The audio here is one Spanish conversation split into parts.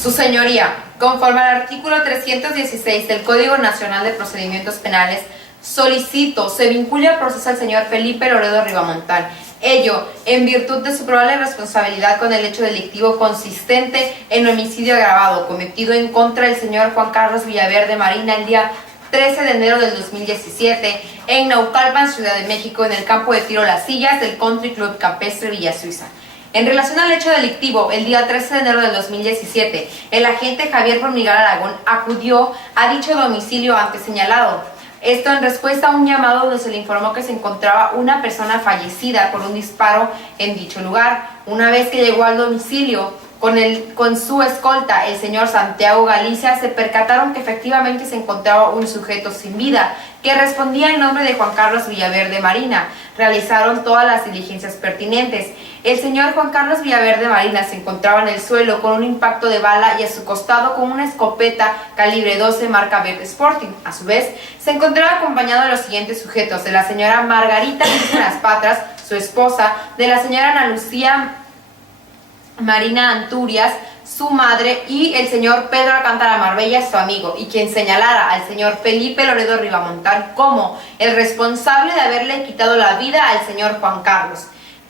Su señoría, conforme al artículo 316 del Código Nacional de Procedimientos Penales, solicito se vincule al proceso al señor Felipe Loredo Rivamontán, ello en virtud de su probable responsabilidad con el hecho delictivo consistente en homicidio agravado cometido en contra del señor Juan Carlos Villaverde Marina el día 13 de enero del 2017 en Naucalpan, Ciudad de México, en el campo de tiro Las Sillas del Country Club Campestre Villa Suiza. En relación al hecho delictivo, el día 13 de enero del 2017, el agente Javier Formigal Aragón acudió a dicho domicilio antes señalado. Esto en respuesta a un llamado donde se le informó que se encontraba una persona fallecida por un disparo en dicho lugar. Una vez que llegó al domicilio, con su escolta, el señor Santiago Galicia, se percataron que efectivamente se encontraba un sujeto sin vida, que respondía en nombre de Juan Carlos Villaverde Marina. Realizaron todas las diligencias pertinentes. El señor Juan Carlos Villaverde Marina se encontraba en el suelo con un impacto de bala y a su costado con una escopeta calibre 12 marca Beck Sporting. A su vez, se encontraba acompañado de los siguientes sujetos: de la señora Margarita Las Patras, su esposa, de la señora Ana Lucía Marina Anturias, su madre, y el señor Pedro Alcántara Marbella, su amigo, y quien señalara al señor Felipe Loredo Rivamontán como el responsable de haberle quitado la vida al señor Juan Carlos,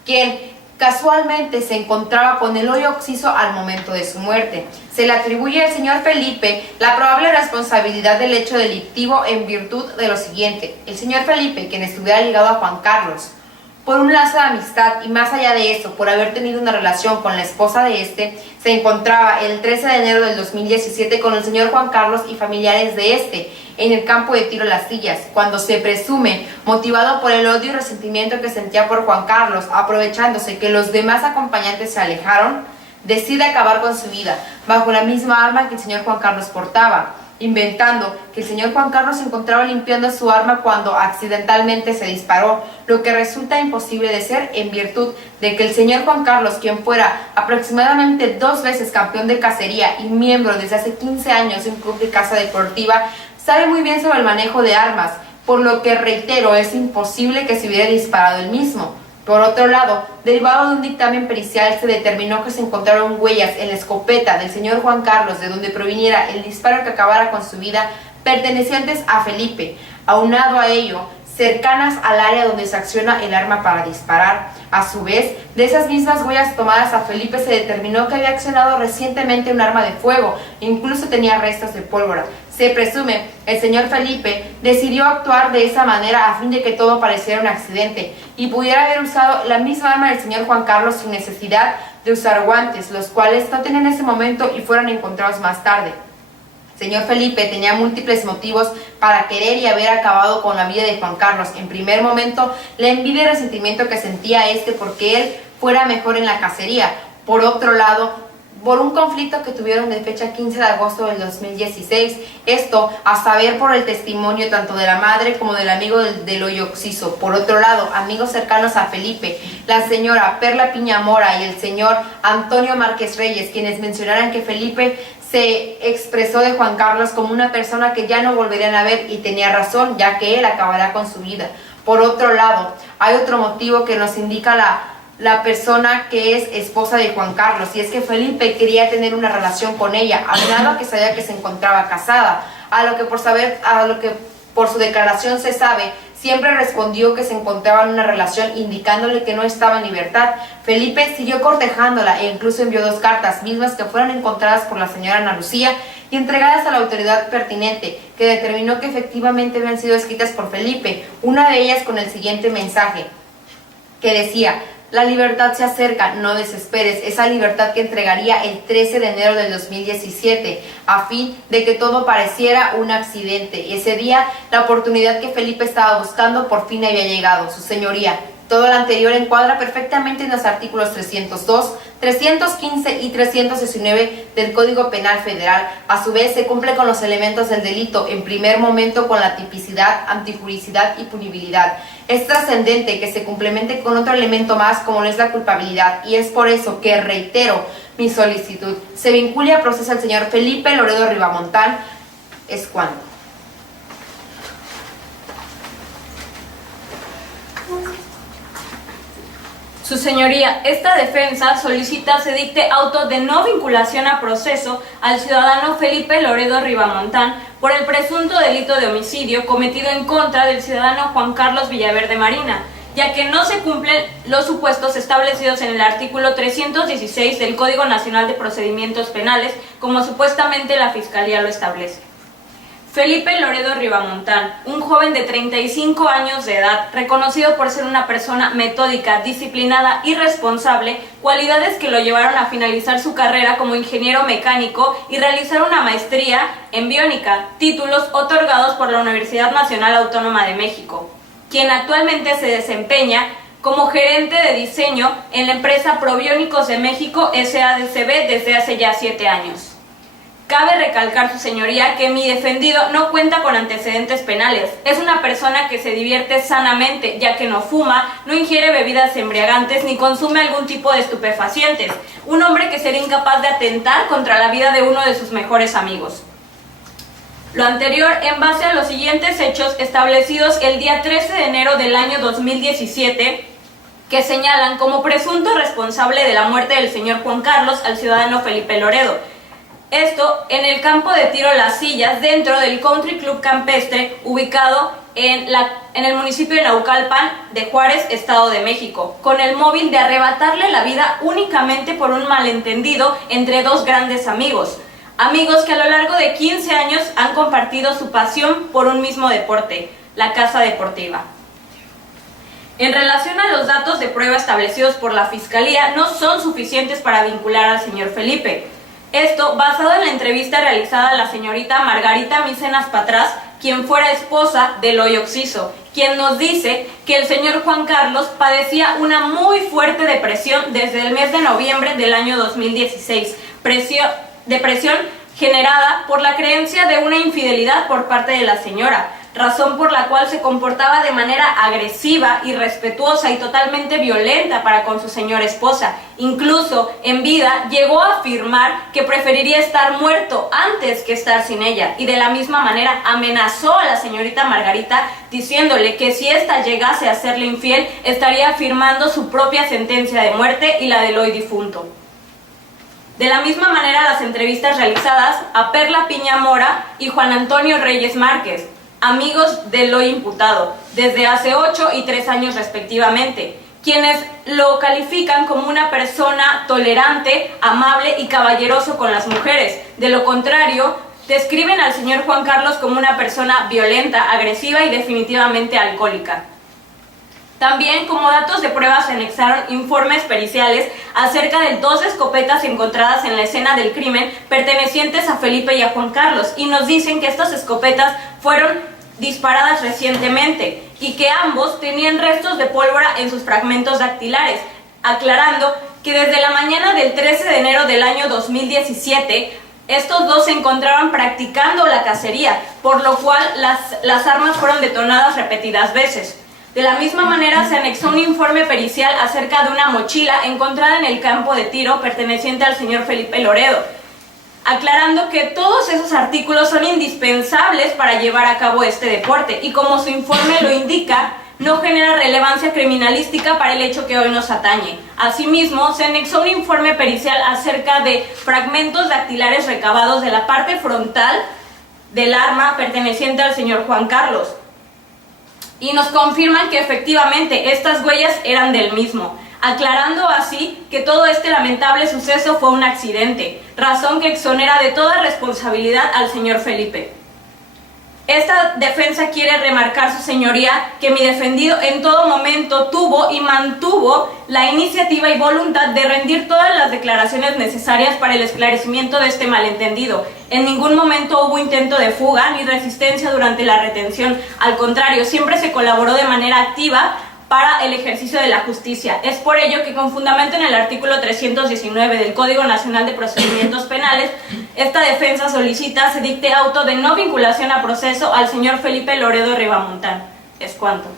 quien casualmente se encontraba con el hoyo occiso al momento de su muerte. Se le atribuye al señor Felipe la probable responsabilidad del hecho delictivo en virtud de lo siguiente: el señor Felipe, quien estuviera ligado a Juan Carlos por un lazo de amistad y más allá de eso, por haber tenido una relación con la esposa de este, se encontraba el 13 de enero del 2017 con el señor Juan Carlos y familiares de este en el campo de tiro Las Sillas, cuando se presume, motivado por el odio y resentimiento que sentía por Juan Carlos, aprovechándose que los demás acompañantes se alejaron, decide acabar con su vida, bajo la misma arma que el señor Juan Carlos portaba, inventando que el señor Juan Carlos se encontraba limpiando su arma cuando accidentalmente se disparó, lo que resulta imposible de ser en virtud de que el señor Juan Carlos, quien fuera aproximadamente 2 veces campeón de cacería y miembro desde hace 15 años de un club de caza deportiva, sabe muy bien sobre el manejo de armas, por lo que, reitero, es imposible que se hubiera disparado él mismo. Por otro lado, derivado de un dictamen pericial, se determinó que se encontraron huellas en la escopeta del señor Juan Carlos de donde proviniera el disparo que acabara con su vida, pertenecientes a Felipe. Aunado a ello, cercanas al área donde se acciona el arma para disparar. A su vez, de esas mismas huellas tomadas a Felipe se determinó que había accionado recientemente un arma de fuego, incluso tenía restos de pólvora. Se presume, el señor Felipe decidió actuar de esa manera a fin de que todo pareciera un accidente y pudiera haber usado la misma arma del señor Juan Carlos sin necesidad de usar guantes, los cuales no tenían en ese momento y fueron encontrados más tarde. Señor Felipe tenía múltiples motivos para querer y haber acabado con la vida de Juan Carlos. En primer momento, la envidia y resentimiento que sentía porque él fuera mejor en la cacería. Por otro lado, por un conflicto que tuvieron de fecha 15 de agosto del 2016, esto a saber por el testimonio tanto de la madre como del amigo del hoyo occiso. Por otro lado, amigos cercanos a Felipe, la señora Perla Piña Mora y el señor Antonio Márquez Reyes, quienes mencionaran que Felipe se expresó de Juan Carlos como una persona que ya no volverían a ver, y tenía razón, ya que él acabará con su vida. Por otro lado, hay otro motivo que nos indica la persona que es esposa de Juan Carlos, y es que Felipe quería tener una relación con ella, aunado a que sabía que se encontraba casada, a lo que por su declaración se sabe, siempre respondió que se encontraba en una relación, indicándole que no estaba en libertad. Felipe siguió cortejándola e incluso envió 2 cartas, mismas que fueron encontradas por la señora Ana Lucía y entregadas a la autoridad pertinente, que determinó que efectivamente habían sido escritas por Felipe, una de ellas con el siguiente mensaje, que decía: la libertad se acerca, no desesperes. Esa libertad que entregaría el 13 de enero del 2017, a fin de que todo pareciera un accidente. Y ese día, la oportunidad que Felipe estaba buscando por fin había llegado. Su señoría, todo lo anterior encuadra perfectamente en los artículos 302, 315 y 319 del Código Penal Federal. A su vez, se cumple con los elementos del delito, en primer momento con la tipicidad, antijuricidad y punibilidad. Es trascendente que se complemente con otro elemento más, como lo es la culpabilidad, y es por eso que reitero mi solicitud. Se vincule a proceso al señor Felipe Loredo Rivamontán, es cuando. Su señoría, esta defensa solicita se dicte auto de no vinculación a proceso al ciudadano Felipe Loredo Ribamontán por el presunto delito de homicidio cometido en contra del ciudadano Juan Carlos Villaverde Marina, ya que no se cumplen los supuestos establecidos en el artículo 316 del Código Nacional de Procedimientos Penales, como supuestamente la Fiscalía lo establece. Felipe Loredo Ribamontán, un joven de 35 años de edad, reconocido por ser una persona metódica, disciplinada y responsable, cualidades que lo llevaron a finalizar su carrera como ingeniero mecánico y realizar una maestría en biónica, títulos otorgados por la Universidad Nacional Autónoma de México, quien actualmente se desempeña como gerente de diseño en la empresa Probiónicos de México SADCB desde hace ya 7 años. Cabe recalcar, su señoría, que mi defendido no cuenta con antecedentes penales. Es una persona que se divierte sanamente, ya que no fuma, no ingiere bebidas embriagantes ni consume algún tipo de estupefacientes. Un hombre que sería incapaz de atentar contra la vida de uno de sus mejores amigos. Lo anterior en base a los siguientes hechos establecidos el día 13 de enero del año 2017, que señalan como presunto responsable de la muerte del señor Juan Carlos al ciudadano Felipe Loredo. Esto en el campo de tiro Las Sillas, dentro del Country Club Campestre, ubicado en el municipio de Naucalpan de Juárez, Estado de México, con el móvil de arrebatarle la vida únicamente por un malentendido entre dos grandes amigos. Amigos que a lo largo de 15 años han compartido su pasión por un mismo deporte, la caza deportiva. En relación a los datos de prueba establecidos por la Fiscalía, no son suficientes para vincular al señor Felipe. Esto basado en la entrevista realizada a la señorita Margarita Micenas Patras, quien fuera esposa de Eloy Oxiso, quien nos dice que el señor Juan Carlos padecía una muy fuerte depresión desde el mes de noviembre del año 2016, depresión generada por la creencia de una infidelidad por parte de la señora, razón por la cual se comportaba de manera agresiva, irrespetuosa y totalmente violenta para con su señora esposa. Incluso en vida llegó a afirmar que preferiría estar muerto antes que estar sin ella, y de la misma manera amenazó a la señorita Margarita diciéndole que si ésta llegase a serle infiel estaría firmando su propia sentencia de muerte y la del hoy difunto. De la misma manera, las entrevistas realizadas a Perla Piña Mora y Juan Antonio Reyes Márquez, amigos del hoy imputado, desde hace 8 y 3 años respectivamente, quienes lo califican como una persona tolerante, amable y caballeroso con las mujeres. De lo contrario, describen al señor Juan Carlos como una persona violenta, agresiva y definitivamente alcohólica. También, como datos de prueba, se anexaron informes periciales acerca de 2 escopetas encontradas en la escena del crimen pertenecientes a Felipe y a Juan Carlos, y nos dicen que estas escopetas fueron disparadas recientemente y que ambos tenían restos de pólvora en sus fragmentos dactilares, aclarando que desde la mañana del 13 de enero del año 2017 estos dos se encontraban practicando la cacería, por lo cual las armas fueron detonadas repetidas veces. De la misma manera, se anexó un informe pericial acerca de una mochila encontrada en el campo de tiro perteneciente al señor Felipe Loredo, aclarando que todos esos artículos son indispensables para llevar a cabo este deporte y, como su informe lo indica, no genera relevancia criminalística para el hecho que hoy nos atañe. Asimismo, se anexó un informe pericial acerca de fragmentos dactilares recabados de la parte frontal del arma perteneciente al señor Juan Carlos, y nos confirman que efectivamente estas huellas eran del mismo, aclarando así que todo este lamentable suceso fue un accidente, razón que exonera de toda responsabilidad al señor Felipe. Esta defensa quiere remarcar, su señoría, que mi defendido en todo momento tuvo y mantuvo la iniciativa y voluntad de rendir todas las declaraciones necesarias para el esclarecimiento de este malentendido. En ningún momento hubo intento de fuga ni resistencia durante la retención. Al contrario, siempre se colaboró de manera activa para el ejercicio de la justicia. Es por ello que, con fundamento en el artículo 319 del Código Nacional de Procedimientos Penales, esta defensa solicita se dicte auto de no vinculación a proceso al señor Felipe Loredo Ribamontán. Es cuanto.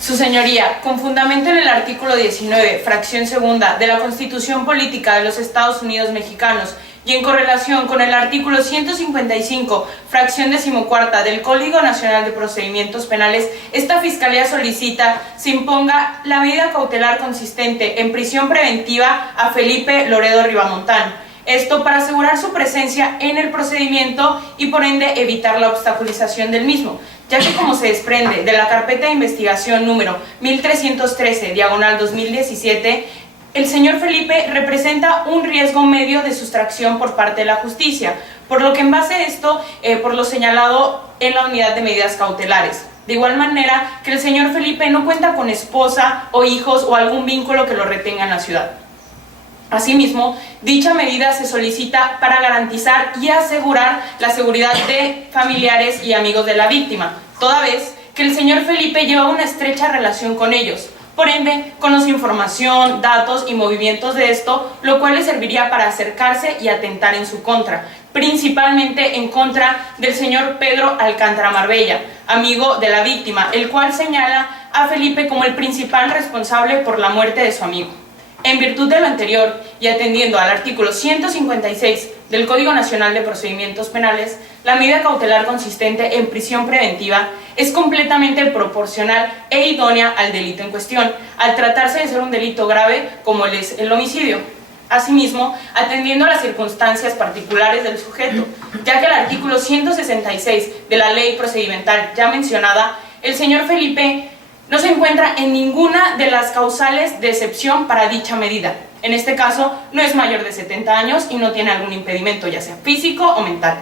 Su señoría, con fundamento en el artículo 19, fracción segunda de la Constitución Política de los Estados Unidos Mexicanos y en correlación con el artículo 155, fracción 14ª del Código Nacional de Procedimientos Penales, esta Fiscalía solicita se imponga la medida cautelar consistente en prisión preventiva a Felipe Loredo Rivamontán. Esto para asegurar su presencia en el procedimiento y por ende evitar la obstaculización del mismo, ya que como se desprende de la carpeta de investigación número 1313/2017, el señor Felipe representa un riesgo medio de sustracción por parte de la justicia, por lo que en base a esto, por lo señalado en la unidad de medidas cautelares. De igual manera que el señor Felipe no cuenta con esposa o hijos o algún vínculo que lo retenga en la ciudad. Asimismo, dicha medida se solicita para garantizar y asegurar la seguridad de familiares y amigos de la víctima, toda vez que el señor Felipe lleva una estrecha relación con ellos. Por ende, conoce información, datos y movimientos de esto, lo cual le serviría para acercarse y atentar en su contra, principalmente en contra del señor Pedro Alcántara Marbella, amigo de la víctima, el cual señala a Felipe como el principal responsable por la muerte de su amigo. En virtud de lo anterior y atendiendo al artículo 156 del Código Nacional de Procedimientos Penales, la medida cautelar consistente en prisión preventiva es completamente proporcional e idónea al delito en cuestión, al tratarse de ser un delito grave como es el homicidio. Asimismo, atendiendo a las circunstancias particulares del sujeto, ya que el artículo 166 de la ley procedimental ya mencionada, el señor Felipe no se encuentra en ninguna de las causales de excepción para dicha medida. En este caso, no es mayor de 70 años y no tiene algún impedimento, ya sea físico o mental.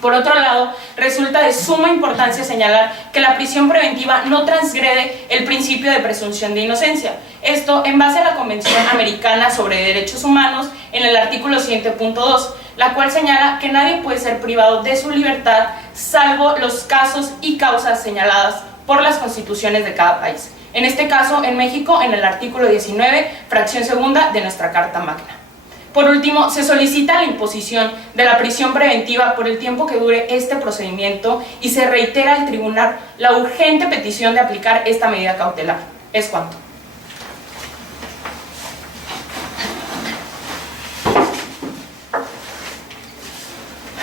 Por otro lado, resulta de suma importancia señalar que la prisión preventiva no transgrede el principio de presunción de inocencia. Esto en base a la Convención Americana sobre Derechos Humanos en el artículo 7.2, la cual señala que nadie puede ser privado de su libertad salvo los casos y causas señaladas por las constituciones de cada país. En este caso, en México, en el artículo 19, fracción 2ª de nuestra Carta Magna. Por último, se solicita la imposición de la prisión preventiva por el tiempo que dure este procedimiento y se reitera al tribunal la urgente petición de aplicar esta medida cautelar. Es cuanto.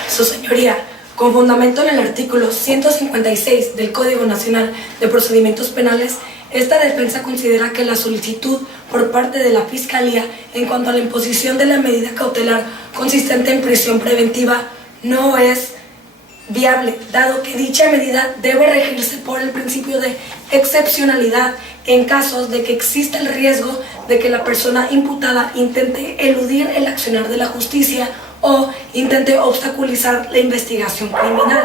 Su señoría, con fundamento en el artículo 156 del Código Nacional de Procedimientos Penales, esta defensa considera que la solicitud por parte de la Fiscalía en cuanto a la imposición de la medida cautelar consistente en prisión preventiva no es viable, dado que dicha medida debe regirse por el principio de excepcionalidad en casos de que exista el riesgo de que la persona imputada intente eludir el accionar de la justicia o intente obstaculizar la investigación criminal.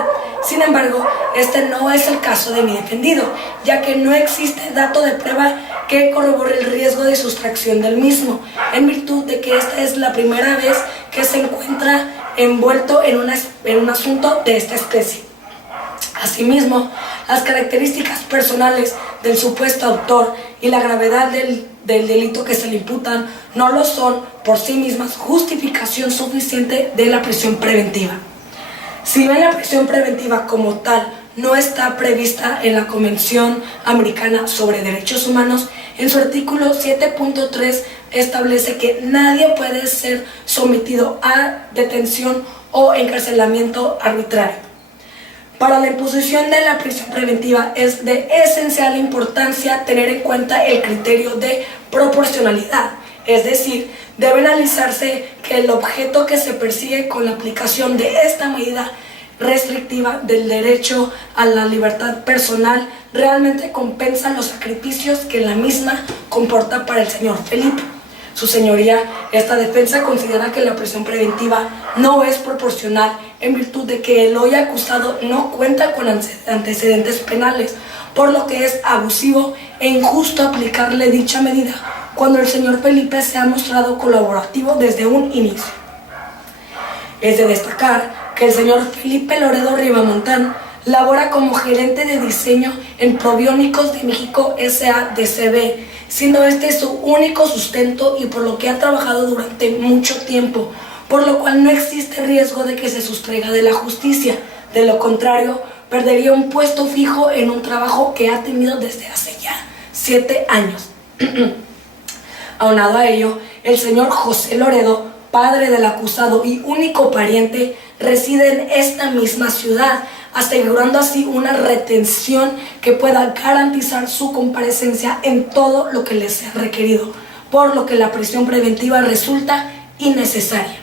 Sin embargo, este no es el caso de mi defendido, ya que no existe dato de prueba que corrobore el riesgo de sustracción del mismo, en virtud de que esta es la primera vez que se encuentra envuelto en un asunto de esta especie. Asimismo, las características personales del supuesto autor y la gravedad del delito que se le imputan no lo son por sí mismas justificación suficiente de la prisión preventiva. Si bien la prisión preventiva como tal no está prevista en la Convención Americana sobre Derechos Humanos, en su artículo 7.3 establece que nadie puede ser sometido a detención o encarcelamiento arbitrario. Para la imposición de la prisión preventiva es de esencial importancia tener en cuenta el criterio de proporcionalidad, es decir, debe analizarse que el objeto que se persigue con la aplicación de esta medida restrictiva del derecho a la libertad personal realmente compensa los sacrificios que la misma comporta para el señor Felipe. Su señoría, esta defensa considera que la prisión preventiva no es proporcional en virtud de que el hoy acusado no cuenta con antecedentes penales, por lo que es abusivo e injusto aplicarle dicha medida cuando el señor Felipe se ha mostrado colaborativo desde un inicio. Es de destacar que el señor Felipe Loredo Rivamontán labora como gerente de diseño en Probiónicos de México S.A.D.C.B., siendo este su único sustento y por lo que ha trabajado durante mucho tiempo, por lo cual no existe riesgo de que se sustraiga de la justicia. De lo contrario, perdería un puesto fijo en un trabajo que ha tenido desde hace ya 7 años. Aunado a ello, el señor José Loredo padre del acusado y único pariente, reside en esta misma ciudad, asegurando así una retención que pueda garantizar su comparecencia en todo lo que les sea requerido, por lo que la prisión preventiva resulta innecesaria.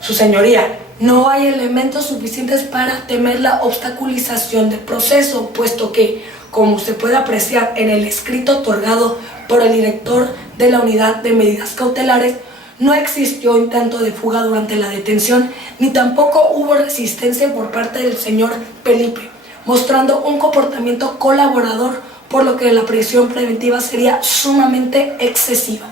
Su señoría, no hay elementos suficientes para temer la obstaculización del proceso, puesto que, como se puede apreciar en el escrito otorgado por el director de la Unidad de Medidas Cautelares, no existió intento de fuga durante la detención, ni tampoco hubo resistencia por parte del señor Felipe, mostrando un comportamiento colaborador, por lo que la prisión preventiva sería sumamente excesiva.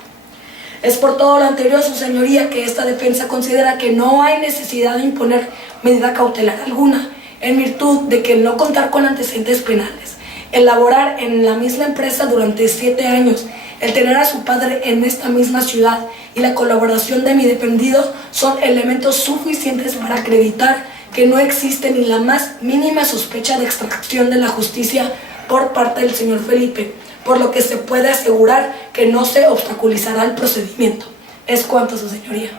Es por todo lo anterior, su señoría, que esta defensa considera que no hay necesidad de imponer medida cautelar alguna, en virtud de que no contar con antecedentes penales, el laborar en la misma empresa durante 7 años, el tener a su padre en esta misma ciudad y la colaboración de mi defendido son elementos suficientes para acreditar que no existe ni la más mínima sospecha de extracción de la justicia por parte del señor Felipe, por lo que se puede asegurar que no se obstaculizará el procedimiento. Es cuanto, su señoría.